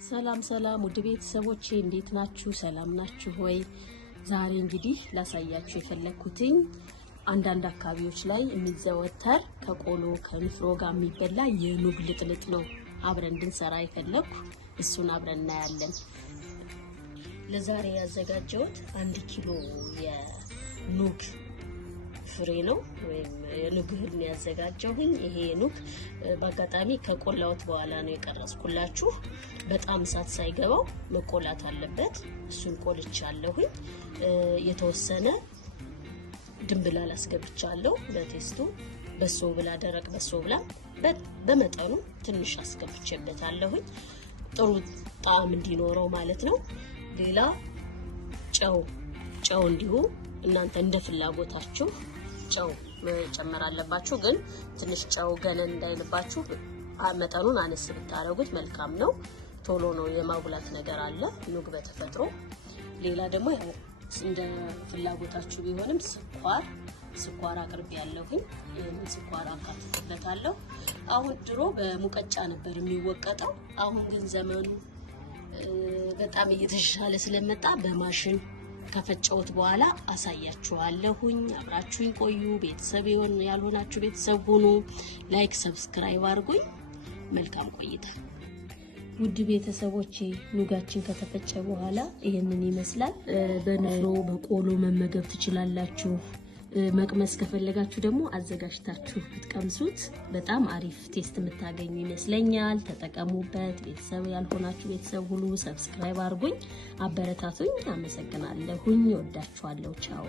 ሰላም ውድ ቤተሰቦቼ እንዴት ናችሁ? ሰላም ናችሁ ወይ? ዛሬ እንግዲህ ላሳያችሁ የፈለኩትኝ አንዳንድ አካባቢዎች ላይ የሚዘወተር ከቆሎ ከንፍሮ ጋር የሚበላ የኑግ ልጥልጥ ነው። አብረን እንድንሰራ የፈለኩ እሱን አብረን እናያለን። ለዛሬ ያዘጋጀሁት 1 ኪሎ የኑግ ፍሬ ነው ወይም የኑግ እህል ነው ያዘጋጀሁኝ። ይሄ ኑግ በአጋጣሚ ከቆላውት በኋላ ነው የቀረጽኩላችሁ። በጣም እሳት ሳይገባው መቆላት አለበት። እሱን ቆልቻለሁኝ። የተወሰነ ድንብላል አስገብቻለሁ ለቴስቱ። በሶ ብላ ደረቅ በሶ ብላ በመጠኑ ትንሽ አስገብቼበታለሁኝ ጥሩ ጣዕም እንዲኖረው ማለት ነው። ሌላ ጨው እንዲሁ እናንተ እንደ ፍላጎታችሁ ጨው መጨመር አለባችሁ። ግን ትንሽ ጨው ገነን እንዳይልባችሁ መጠኑን አነስ ብታረጉት መልካም ነው። ቶሎ ነው የማጉላት ነገር አለ ኑግ በተፈጥሮ። ሌላ ደግሞ ያው እንደ ፍላጎታችሁ ቢሆንም ስኳር አቅርቤ ያለሁኝ ይሄንን ስኳር አካትትበታለሁ። አሁን ድሮ በሙቀጫ ነበር የሚወቀጠው። አሁን ግን ዘመኑ በጣም እየተሻለ ስለመጣ በማሽን ከፈጨሁት በኋላ አሳያችኋለሁኝ። አብራችሁኝ ቆዩ። ቤተሰብ ያልሆናችሁ ቤተሰብ ሁኑ። ላይክ ሰብስክራይብ አድርጉኝ። መልካም ቆይታ። ውድ ቤተሰቦቼ ኑጋችን ከተፈጨ በኋላ ይሄንን ይመስላል። በንፍሮ በቆሎ መመገብ ትችላላችሁ። መቅመስ ከፈለጋችሁ ደግሞ አዘጋጅታችሁ ብትቀምሱት በጣም አሪፍ ቴስት የምታገኙ ይመስለኛል። ተጠቀሙበት። ቤተሰብ ያልሆናችሁ ቤተሰብ ሁሉ ሰብስክራይብ አድርጉኝ፣ አበረታቱኝ። አመሰግናለሁኝ። ወዳችኋለሁ። ቻው